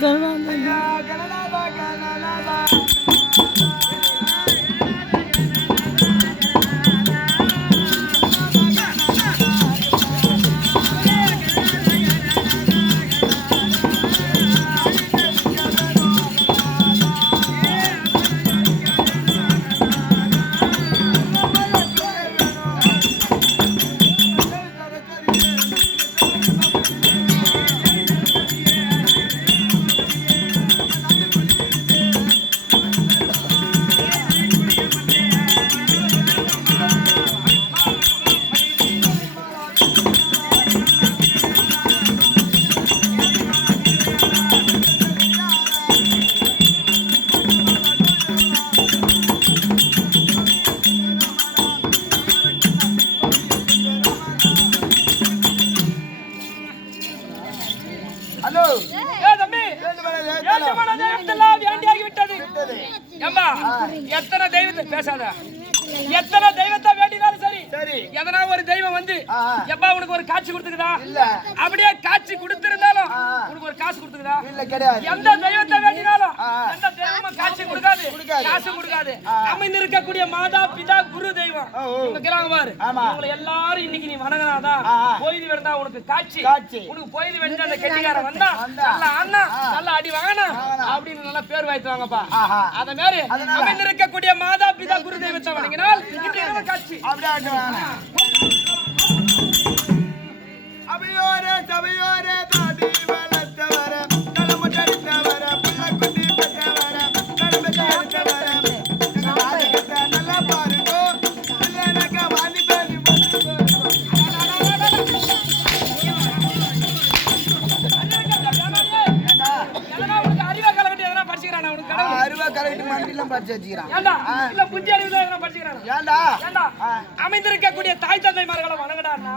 Hello ஏம்மா எத்தனை தெய்வத்தை பேசாத எத்தனை தெய்வத்தை வேண்டினாலும் சரி சரி எதனா ஒரு தெய்வம் வந்து. எப்பா உனக்கு ஒரு காட்சி கொடுத்துக்குதா இல்ல அப்படியே காட்சி கொடுத்திருந்தாலும். உனக்கு ஒரு காசு கொடுத்துக்குதா இல்ல கிடையாது எந்த தெய்வத்தை வேண்டினாலும். எந்த தெய்வமும் காட்சி கொடுக்காது. காசு கொடுக்காது அமைந்திருக்கக்கூடிய மாதா பிதா குரு தெய்வம் இருக்கிறாங்க பாரு. இவங்களை எல்லாரும் இன்னைக்கு நீ வணங்கினாதான். பொய்து வேண்டா உனக்கு காட்சி காட்சி. உனக்கு பொய்து வேண்டா அந்த கெட்டிக்காரன் வந்தா. நல்ல. அப்படின்னு நல்லா பேர் வாய்த்துவாங்கப்பா. அத மாதிரி அதனால? அமைந்திருக்கக்கூடிய மாதா பிதா குரு தெய்வத்தை வணங்கினால் இப்படி காட்சி. அப்படியே அவையோரே சபையோரே மண்டிலாம் படிச்சு வச்சுக்கிறான் ஏண்டா இல்ல புத்தி அறிவுல எதனா படிச்சுக்கிறானா ஏண்டா? ஏண்டா? ஆ. அமைந்திருக்கக்கூடிய தாய் தந்தைமார்களை வணங்கடான்னா.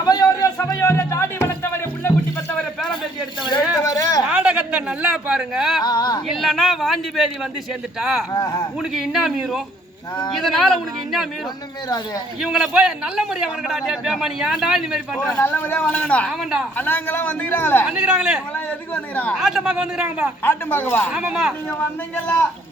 அவையோரே சபையோரே தாடி வளர்த்தவரே புள்ள குட்டி பெத்தவரே பேரம் பேசி எடுத்தவரே. நாடகத்தை நல்லா பாருங்க. இல்லனா வாந்தி பேதி வந்து சேர்ந்துட்டா. உனக்கு என்ன மீறும். இதனால உனக்கு என்ன மீறும்? இவங்கள போய் நல்ல முறையா வணங்கடா டேய் பேமா நீ ஏன்டா இந்த மாதிரி பண்ற? நல்ல முறையா வணங்கணும். ஆமாண்டா. அண்ணாங்கெல்லாம் வந்துக்கிறாங்களே. வந்துக்கிறாங்களே. எதுக்கு வந்துக்கிறாங்க? ஆட்ட பார்க்க வந்துக்கிறாங்கப்பா. ஆட்டம் பார்க்கவா ஆமாமா நீங்க வந்தீங்களா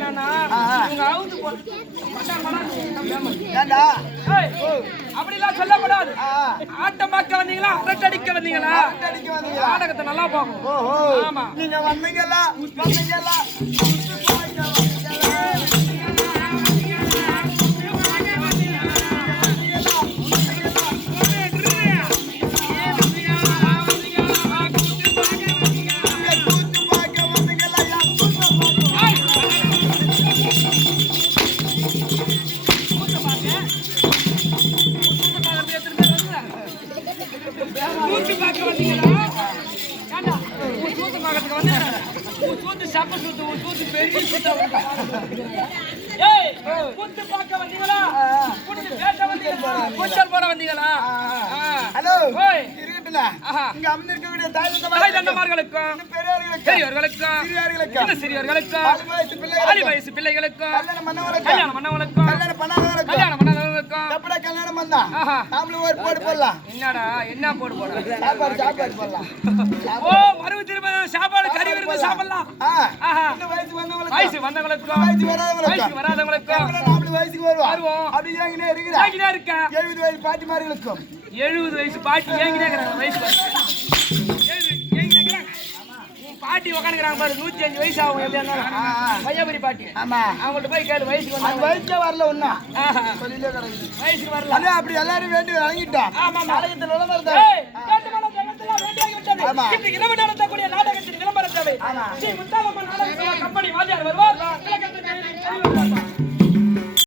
ஆ. இவங்க அவுத்து. ஏண்டா? அப்படிலாம் சொல்லக்கூடாது. ஆ, ஆட்டம் பார்க்க வந்தீங்களா அரட்டடிக்க வந்தீங்களா அடிக்க வந்தீங்களா? நாடகத்தை நல்லா பார்க்கணும். ஆமா. நீங்க வந்தீங்களா வந்தீங்களா ஹலோ ஆஹா. இங்க அமர்ந்திருக்கக்கூடிய தாய் தாய் தந்தை தந்தமார்களுக்கும் பெரியவர்களுக்கு? பெரியவர்களுக்கும் சிறியவர்களுக்கும் பால் வயசு பிள்ளைகளுக்கும் கல்யாணம் பண்ணவங்களுக்கும் கல்யாணம் எப்படா நாமளும் ஒரு போடு போடலாம். என்னடா என்ன போடு போட சாப்பாடு சாப்பாடு போடலாம். ஓ திரும்ப சாப்பாடு கறி விருந்து சாப்பிடலாம். இந்த வயசு வந்தவங்களுக்கு? வயசு வந்தவங்களுக்கும் வயசு வராதவங்களுக்கு? வயசுக்கு நாமளும் வருவோம்? வருவோம். அப்படி ஏங்கினே இருக்கிறா? ஏங்கினே இருக்கேன் எழுபது வயசு பாட்டிமார்களுக்கும். எழுபது வயசு பாட்டி ஏங்கினே இருக்கிறாங்க வயசு பாட்டி உக்காந்துக்கிறாங்க பாரு நூத்தி அஞ்சு வயசு ஆகும் எப்படியா இருந்தாலும். பையபுரி பாட்டி ஆமா அவங்கள்ட்ட போய் கேளு வயசுக்கு வந்தாங்க வயசுக்கே வரல. சொல்லிலே கிடக்குது வயசுக்கு வரல அண்ணா அப்படி எல்லாரும் வேண்டி. நாடகத்தில் விளம்பரம் விட்டது. ஆமா. இப்படி இரவு நடத்தக்கூடிய நாடகத்தின் விளம்பர தேவை. ஸ்ரீ முத்தாலம்மன் நாடக கம்பெனி வாத்தியார் வருவார்.